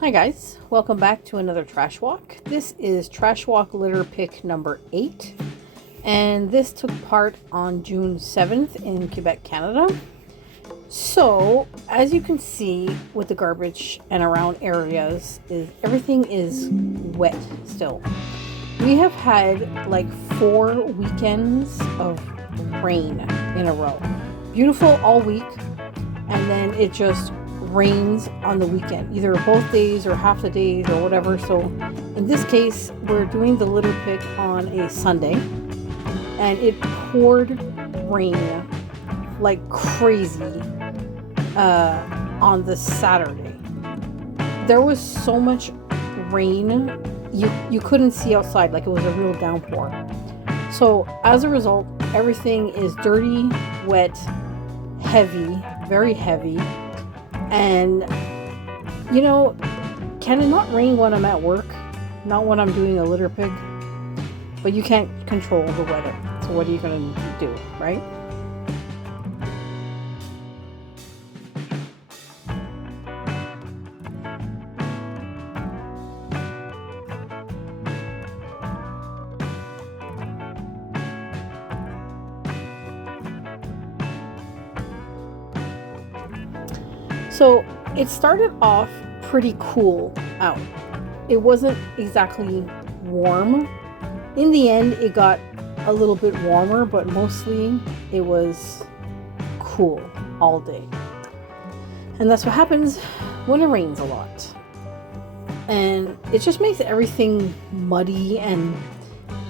Hi guys, welcome back to another Trash Walk. This is Trash Walk litter pick number 8, and this took part on June 7th in Quebec, Canada. So, as you can see with the garbage and around areas, everything is wet still. We have had like 4 weekends of rain in a row. Beautiful all week, and then it just rains on the weekend, either both days or half the days or whatever. So in this case, we're doing the litter pick on a Sunday, and it poured rain like crazy on the Saturday. There was so much rain, you couldn't see outside, like it was a real downpour. So as a result, everything is dirty, wet, heavy, very heavy. And, can it not rain when I'm at work? Not when I'm doing a litter pick? But you can't control the weather. So what are you going to do, right? So it started off pretty cool out. It wasn't exactly warm. In the end, it got a little bit warmer, but mostly it was cool all day. And that's what happens when it rains a lot. And it just makes everything muddy, and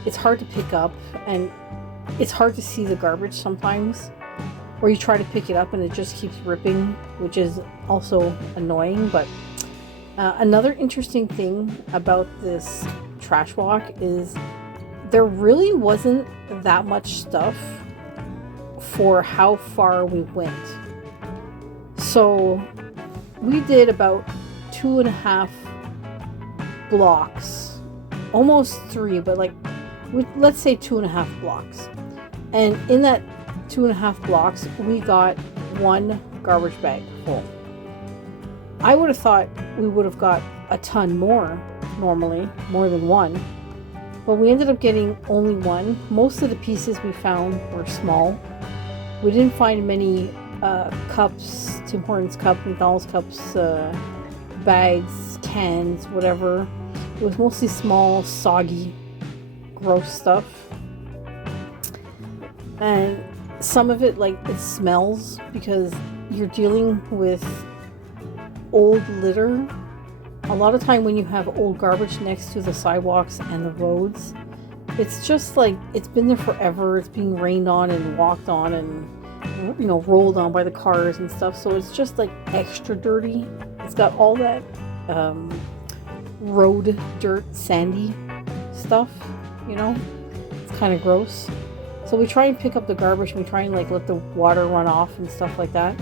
it's hard to pick up, and it's hard to see the garbage sometimes. Or you try to pick it up and it just keeps ripping, which is also annoying. But another interesting thing about this trash walk is there really wasn't that much stuff for how far we went. So we did about 2.5 blocks, almost 3, but let's say 2.5 blocks. And in that 2.5 blocks, we got 1 garbage bag full. I would have thought we would have got a ton more, normally, more than 1. But we ended up getting only 1. Most of the pieces we found were small. We didn't find many cups, Tim Hortons cups, McDonald's cups, bags, cans, whatever. It was mostly small, soggy, gross stuff. And some of it, it smells because you're dealing with old litter. A lot of time when you have old garbage next to the sidewalks and the roads, it's just it's been there forever. It's being rained on and walked on and rolled on by the cars and stuff. So it's just extra dirty. It's got all that road dirt, sandy stuff. It's kind of gross. So we try and pick up the garbage, and we try and let the water run off and stuff like that,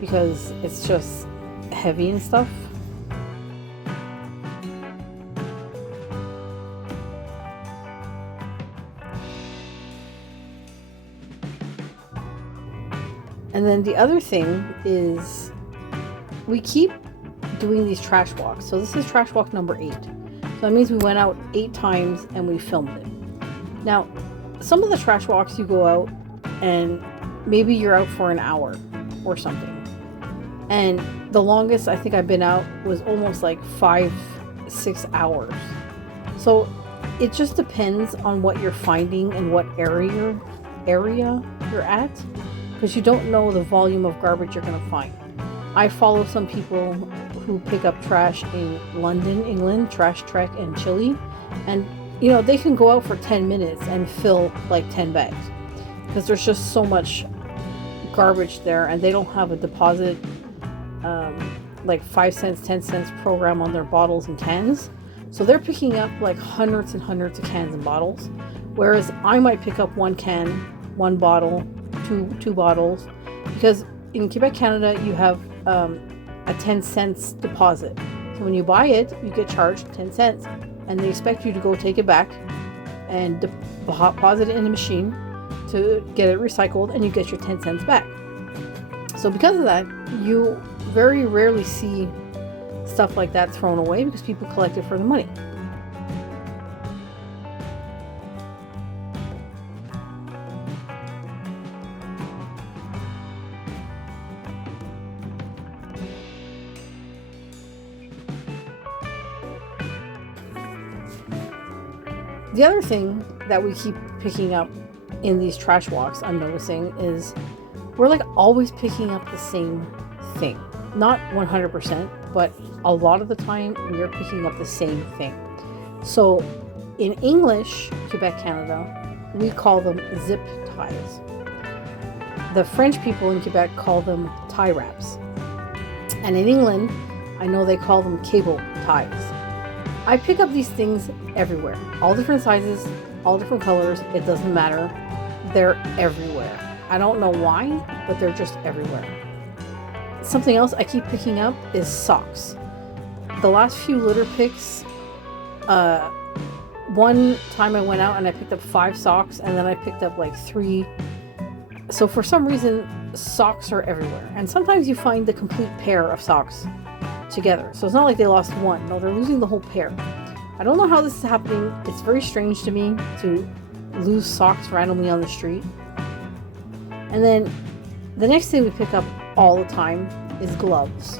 because it's just heavy and stuff. And then the other thing is we keep doing these trash walks. So this is trash walk number 8. So that means we went out 8 times and we filmed it. Now, some of the trash walks you go out and maybe you're out for an hour or something. And the longest I think I've been out was almost 5-6 hours. So it just depends on what you're finding and what area you're at, because you don't know the volume of garbage you're going to find. I follow some people who pick up trash in London, England, Trash Trek and Chile, and they can go out for 10 minutes and fill 10 bags because there's just so much garbage there, and they don't have a deposit 5 cents, 10 cents program on their bottles and cans. So they're picking up hundreds and hundreds of cans and bottles, whereas I might pick up 1 can, 1 bottle, two bottles, because in Quebec, Canada, you have a 10 cents deposit. So when you buy it, you get charged 10 cents. And they expect you to go take it back and deposit it in the machine to get it recycled, and you get your 10 cents back. So because of that, you very rarely see stuff like that thrown away because people collect it for the money. The other thing that we keep picking up in these trash walks, I'm noticing, is we're like always picking up the same thing. Not 100%, but a lot of the time we are picking up the same thing. So in English, Quebec, Canada, we call them zip ties. The French people in Quebec call them tie wraps. And in England, I know they call them cable ties. I pick up these things everywhere. All different sizes, all different colors. It doesn't matter. They're everywhere. I don't know why, but they're just everywhere. Something else I keep picking up is socks. The last few litter picks, one time I went out and I picked up 5 socks, and then I picked up like 3. So for some reason, socks are everywhere. And sometimes you find the complete pair of socks together. So it's not like they lost one. No, they're losing the whole pair. I don't know how this is happening. It's very strange to me to lose socks randomly on the street. And then the next thing we pick up all the time is gloves.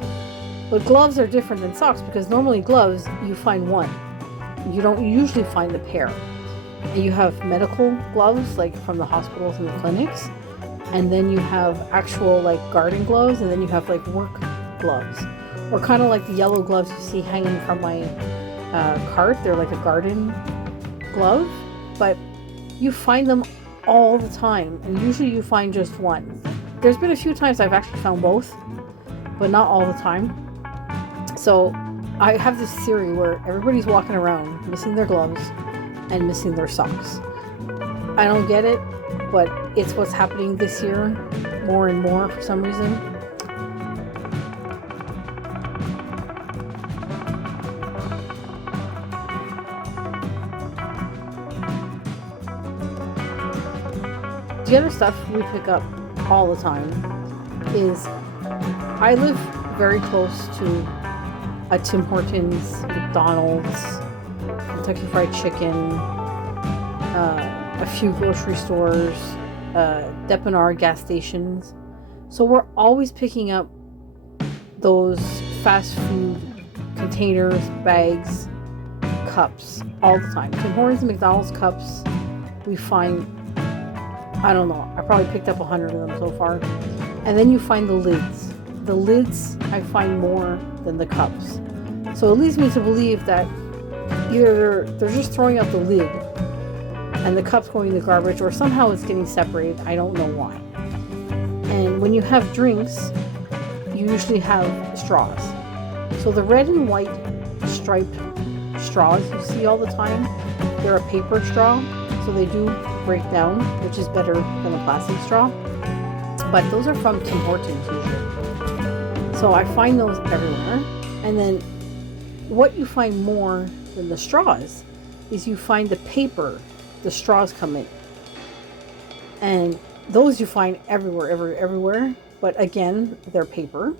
But gloves are different than socks because normally gloves, you find one. You don't usually find a pair. And you have medical gloves, like from the hospitals and the clinics. And then you have actual like garden gloves, and then you have like work gloves. Or kind of like the yellow gloves you see hanging from my cart. They're like a garden glove, but you find them all the time, and usually you find just one. There's been a few times I've actually found both, but not all the time. So I have this theory where everybody's walking around missing their gloves and missing their socks. I don't get it, but it's what's happening this year more and more for some reason. The other stuff we pick up all the time is, I live very close to a Tim Hortons, McDonald's, Kentucky Fried Chicken, a few grocery stores, Depenard gas stations. So we're always picking up those fast food containers, bags, cups all the time. Tim Hortons and McDonald's cups, we find, I don't know, I probably picked up 100 of them so far. And then you find the lids. The lids I find more than the cups. So it leads me to believe that either they're just throwing out the lid and the cup's going in the garbage, or somehow it's getting separated. I don't know why. And when you have drinks, you usually have straws. So the red and white striped straws you see all the time, they're a paper straw, so they do break down, which is better than a plastic straw. But those are from Tim Hortons usually. So I find those everywhere. And then what you find more than the straws is you find the paper the straws come in. And those you find everywhere, everywhere. But again, they're paper.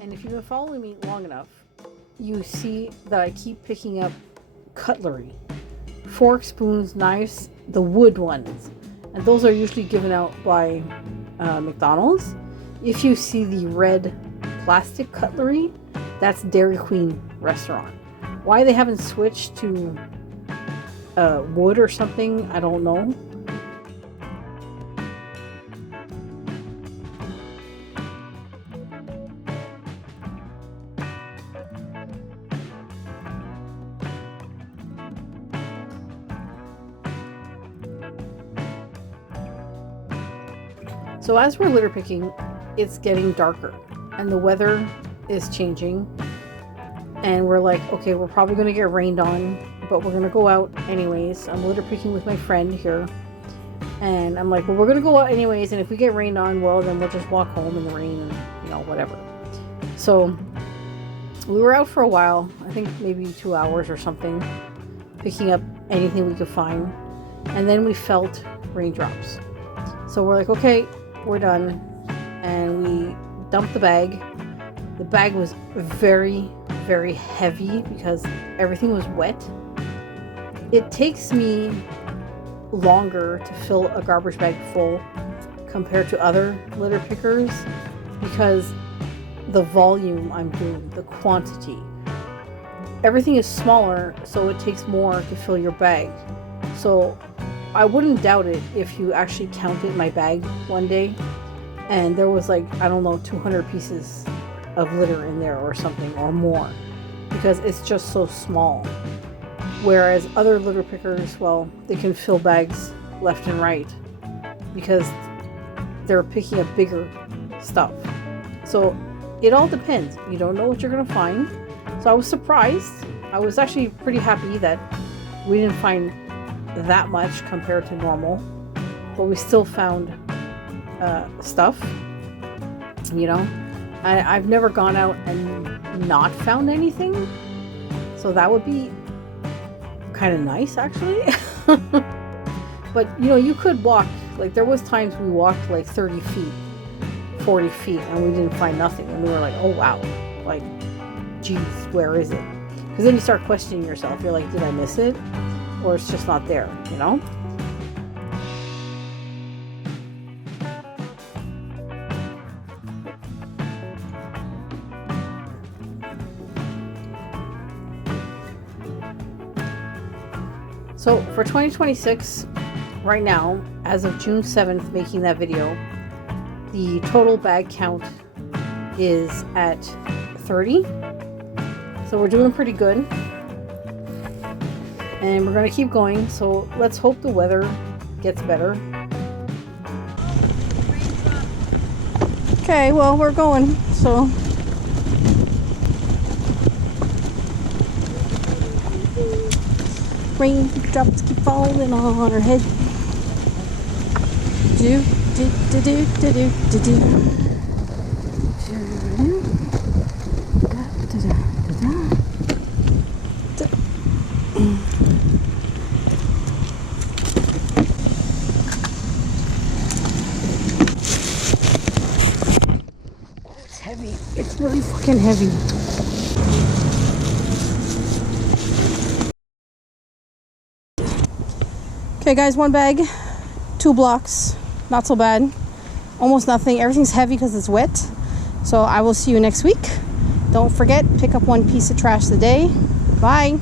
And if you've been following me long enough, you see that I keep picking up cutlery. Forks, spoons, knives, the wood ones. And those are usually given out by McDonald's. If you see the red plastic cutlery, that's Dairy Queen restaurant. Why they haven't switched to wood or something, I don't know. So as we're litter picking, it's getting darker and the weather is changing, and we're like, okay, we're probably going to get rained on, but we're going to go out anyways. I'm litter picking with my friend here, And I'm like, well, we're gonna go out anyways, and if we get rained on, well, then we'll just walk home in the rain and, you know, whatever. So we were out for a while, I think maybe 2 hours or something, picking up anything we could find. And then we felt raindrops. So we're like, okay, we're done. And we dumped the bag. The bag was very, very heavy because everything was wet. It takes me longer to fill a garbage bag full compared to other litter pickers because the volume I'm doing, the quantity. Everything is smaller, so it takes more to fill your bag. So I wouldn't doubt it if you actually counted my bag one day and there was like, I don't know, 200 pieces of litter in there or something or more, because it's just so small. Whereas other litter pickers, well, they can fill bags left and right because they're picking up bigger stuff. So it all depends. You don't know what you're going to find. So I was surprised. I was actually pretty happy that we didn't find that much compared to normal, but we still found stuff, you know. I've never gone out and not found anything, so that would be kind of nice actually. But you know, you could walk, like there was times we walked like 30 feet, 40 feet, and we didn't find nothing, and we were like, oh wow, like geez, where is it? Because then you start questioning yourself. You're like, did I miss it, or it's just not there, you know? So for 2026, right now, as of June 7th, making that video, the total bag count is at 30. So we're doing pretty good. And we're going to keep going. So let's hope the weather gets better. Okay, well, we're going. So raindrops keep falling on our head. Do do do do do do do do. It's heavy. It's really fucking heavy. Okay guys, one bag, 2 blocks, not so bad, almost nothing. Everything's heavy because it's wet. So I will see you next week. Don't forget, pick up 1 piece of trash a day. Bye.